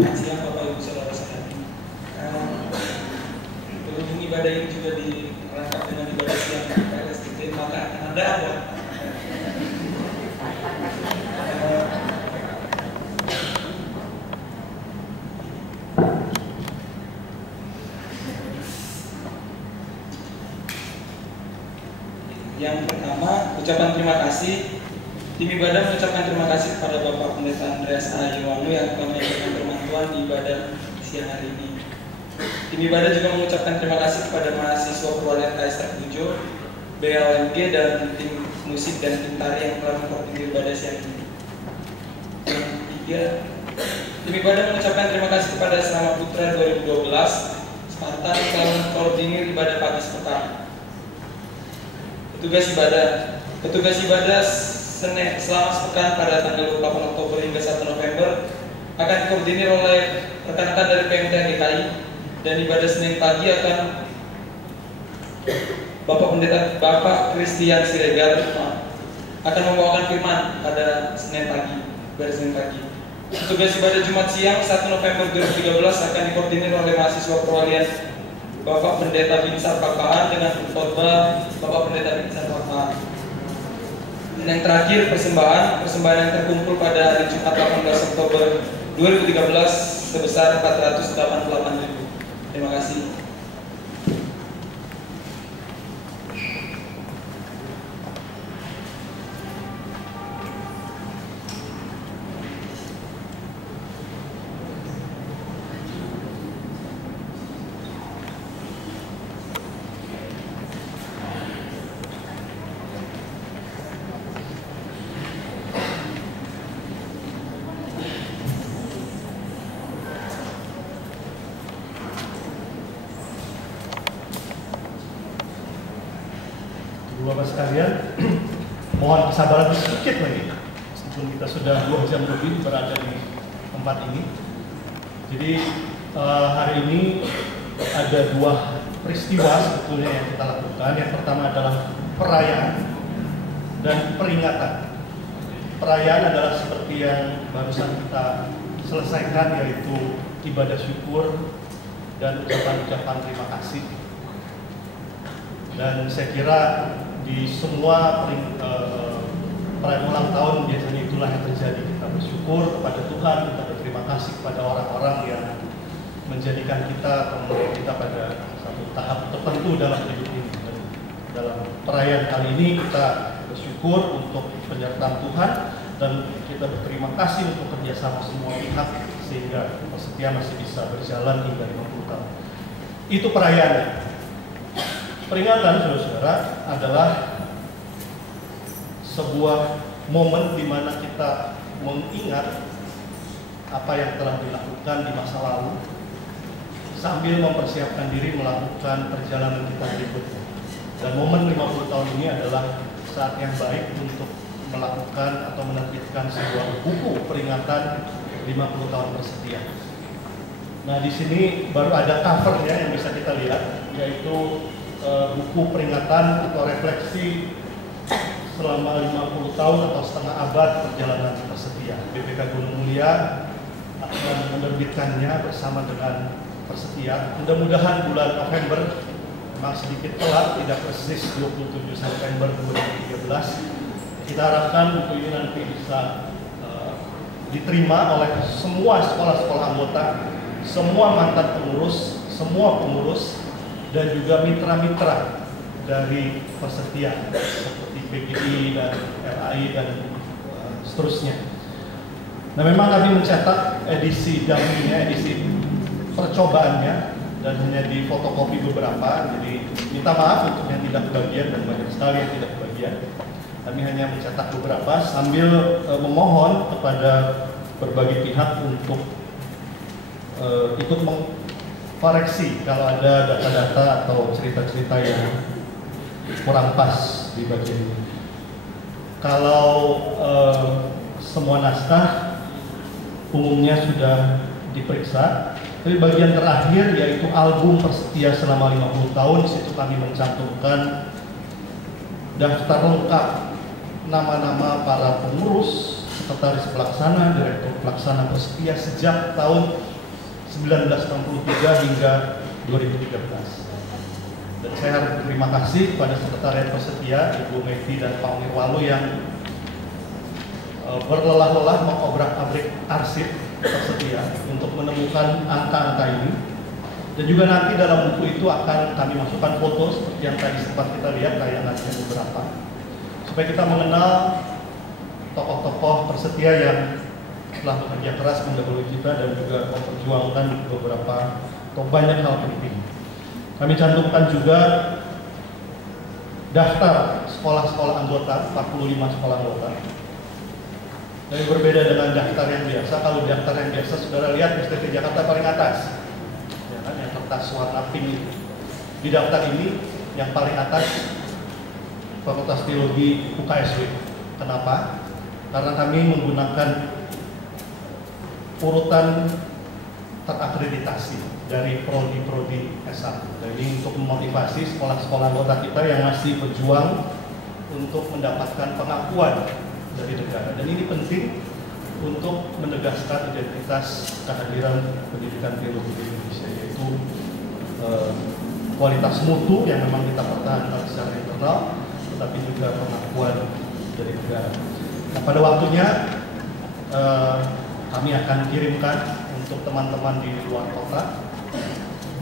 Selamat siang Bapak Ibu Saudara sekalian. Berhubung ibadah ini juga dirangkap dengan ibadah siang PLSTT, maka akan ada apa? Yang pertama, ucapan terima kasih. Tim ibadah mengucapkan terima kasih kepada Bapak Pendeta Andreas A. Yuwanu yang telah menyampaikan firman Tuhan di ibadah siang hari ini. Tim ibadah juga mengucapkan terima kasih kepada mahasiswa perwalian KSR Pujo, BLMG, dan tim musik dan tim tari yang telah mengkoordinir ibadah siang ini. Yang ketiga, tim ibadah mengucapkan terima kasih kepada Asrama Putra 2012, Spartan yang telah mengkoordinir ibadah pagi sepekan. Petugas ibadah selama sepekan pada tanggal 28 Oktober hingga 1 November akan dikoordinir oleh rekan-rekan dari PMT DKI, dan ibadah Senin pagi akan Bapak Christian Siregar akan membawakan firman pada Senin pagi. Petugas ibadah Jumat siang 1 November 2013 akan dikoordinir oleh mahasiswa perwalian Bapak Pendeta Binsar Papahan dengan khotbah Bapak Pendeta Binsar Papahan. Dan yang terakhir, persembahan yang terkumpul pada hari Jumat 18 Oktober 2013 sebesar 488.000. Terima kasih. Bapak sekalian, mohon kesabaran sedikit lagi, meskipun kita sudah 2 jam lebih berada di tempat ini. Jadi hari ini ada 2 peristiwa sebetulnya yang kita lakukan. Yang pertama adalah perayaan dan peringatan. Perayaan adalah seperti yang barusan kita selesaikan, yaitu ibadah syukur dan ucapan-ucapan terima kasih. Dan saya kira di semua perayaan ulang tahun biasanya itulah yang terjadi. Kita bersyukur kepada Tuhan, kita berterima kasih kepada orang-orang yang menjadikan kita atau membawa kita pada satu tahap tertentu dalam hidup ini. Dan dalam perayaan kali ini kita bersyukur untuk penyertaan Tuhan, dan kita berterima kasih untuk kerjasama semua pihak sehingga Persetia masih bisa berjalan hingga 50 tahun. Itu perayaan. Peringatan, saudara-saudara, adalah sebuah momen di mana kita mengingat apa yang telah dilakukan di masa lalu sambil mempersiapkan diri melakukan perjalanan kita berikutnya. Dan momen 50 tahun ini adalah saat yang baik untuk melakukan atau menerbitkan sebuah buku peringatan 50 tahun Persetia. Nah, di sini baru ada covernya yang bisa kita lihat, yaitu buku peringatan atau refleksi selama 50 tahun atau setengah abad perjalanan Persetia. BPK Gunung Mulia akan menerbitkannya bersama dengan Persetia. Mudah-mudahan bulan November, memang sedikit telat, tidak persis 27 September 2013. Kita harapkan buku ini nanti bisa diterima oleh semua sekolah-sekolah anggota, semua mantan pengurus, semua pengurus, dan juga mitra-mitra dari Persetia seperti PGI dan RAI dan seterusnya. Nah, memang kami mencetak edisi dummy-nya, edisi percobaannya, dan hanya di fotokopi beberapa. Jadi minta maaf untuk yang tidak kebagian, dan banyak sekali yang tidak kebagian. Kami hanya mencetak beberapa sambil memohon kepada berbagai pihak untuk ikut koreksi kalau ada data-data atau cerita-cerita yang kurang pas di bagian ini. Kalau semua naskah umumnya sudah diperiksa, tapi bagian terakhir yaitu album Persetia selama 50 tahun, di situ kami mencantumkan daftar lengkap nama-nama para pengurus, sekretaris pelaksana, direktur pelaksana Persetia sejak tahun 1963 hingga 2013. Dan saya harus berterima kasih kepada Sekretariat Persetia, Ibu Megi dan Pak Nirwalu yang berlelah-lelah mengobrak-abrik arsip Persetia untuk menemukan angka-angka ini. Dan juga nanti dalam buku itu akan kami masukkan foto seperti yang tadi sempat kita lihat tayangannya beberapa, supaya kita mengenal tokoh-tokoh Persetia yang telah bekerja keras mendahului kita dan juga memperjuangkan beberapa atau banyak hal penting. Kami cantumkan juga daftar sekolah-sekolah anggota, 45 sekolah anggota. Tapi berbeda dengan daftar yang biasa. Kalau daftar yang biasa, saudara lihat STT Jakarta paling atas, ya kan, yang kertas warna pink itu. Di daftar ini yang paling atas Fakultas Teologi UKSW. Kenapa? Karena kami menggunakan urutan terakreditasi dari prodi-prodi S1. Jadi untuk memotivasi sekolah-sekolah anggota kita yang masih berjuang untuk mendapatkan pengakuan dari negara. Dan ini penting untuk menegaskan identitas kehadiran pendidikan teologi di Indonesia, yaitu kualitas mutu yang memang kita pertahankan secara internal, tetapi juga pengakuan dari negara. Nah, pada waktunya kami akan kirimkan untuk teman-teman di luar kota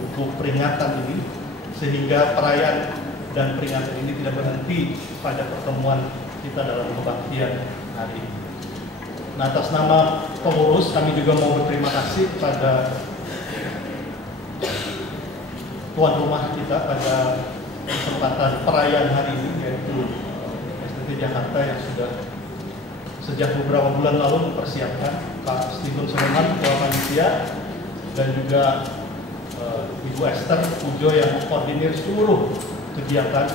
buku peringatan ini, sehingga perayaan dan peringatan ini tidak berhenti pada pertemuan kita dalam kebaktian hari ini. Nah, atas nama pengurus kami juga mau berterima kasih kepada tuan rumah kita pada kesempatan perayaan hari ini, yaitu STT Jakarta yang sudah sejak beberapa bulan lalu mempersiapkan, Pak Stephen Suleman, Ketua Panitia, dan juga Ibu Esther Pujo yang mengkoordinir seluruh kegiatan,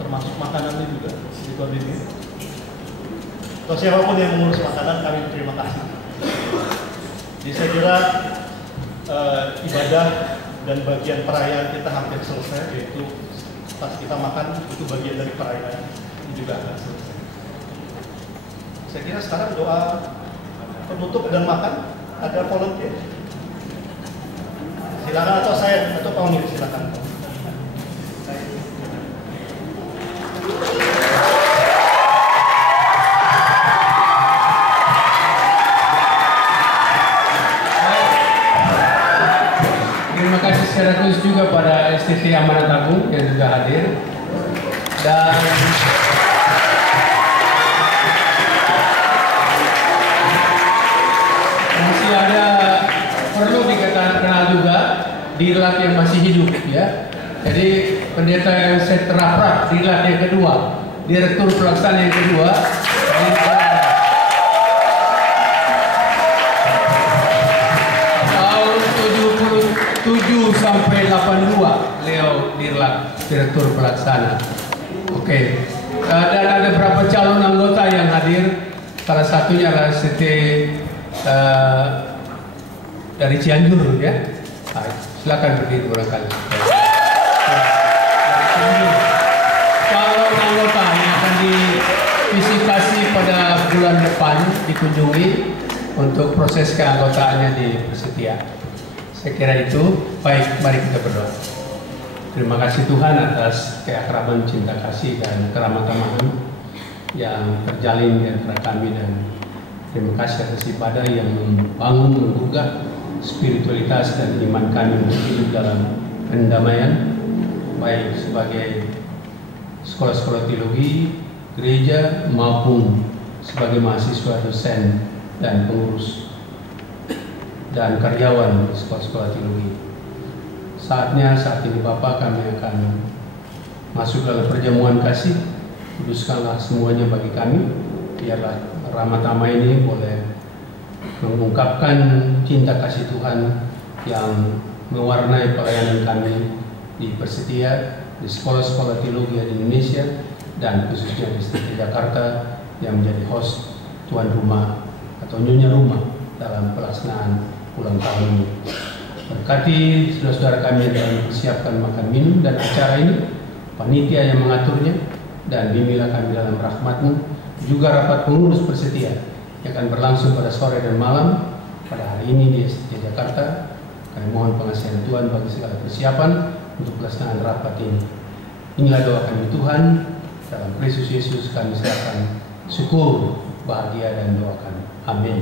termasuk makanannya juga dikoordinir. Atau siapapun yang mengurus makanan, kami terima kasih. Jadi saya kira ibadah dan bagian perayaan kita hampir selesai, yaitu pas kita makan itu bagian dari perayaan ini juga akan selesai. Saya kira sekarang doa penutup dan makan, ada volunteer. Silakan, atau saya atau Pak Unir, silakan. Terima kasih secara khusus juga pada STT Amanat Agung yang juga hadir, dan masih ada perlu dikatakan juga Dirlat yang masih hidup, ya. Jadi pendeta yang saya teraprak, Dirlat yang kedua, Direktur Pelaksana yang kedua, tahun 77 sampai 82, Leo Dirlat, Direktur Pelaksana. Oke. Dan ada beberapa calon anggota yang hadir. Salah satunya adalah ST dari Cianjur, ya. Silakan berdiri barangkali. Calon anggota yang akan divisitasi pada bulan depan dikunjungi untuk proses keanggotaannya di Persetia. Saya kira itu. Baik, mari kita berdoa. Terima kasih Tuhan atas keakraban, cinta kasih, dan keramah-tamahan yang terjalin di antara kami, dan terima kasih atas ibadah yang membangun, menggugah spiritualitas dan iman kami untuk hidup dalam pendamaian, baik sebagai sekolah-sekolah teologi, gereja, maupun sebagai mahasiswa, dosen, dan pengurus dan karyawan sekolah-sekolah teologi. Saat ini Bapak, kami akan masuk dalam perjamuan kasih. Kuduskanlah semuanya bagi kami, biarlah Ramadhan ini boleh mengungkapkan cinta kasih Tuhan yang mewarnai pelayanan kami di Persetia, di sekolah-sekolah teologi di Indonesia, dan khususnya di STT Jakarta yang menjadi host tuan rumah atau nyonya rumah dalam pelaksanaan ulang tahun ini. Berkati saudara-saudara kami yang telah mempersiapkan makan minum dan acara ini, panitia yang mengaturnya, dan bimbinglah kami dalam rahmat-Mu, juga rapat pengurus Persetia yang akan berlangsung pada sore dan malam, pada hari ini di STT Jakarta. Kami mohon pengasihan Tuhan bagi segala persiapan untuk pelaksanaan rapat ini. Inilah doa kami Tuhan, dalam Kristus Yesus kami serahkan syukur, bahagia dan doa kami. Amin.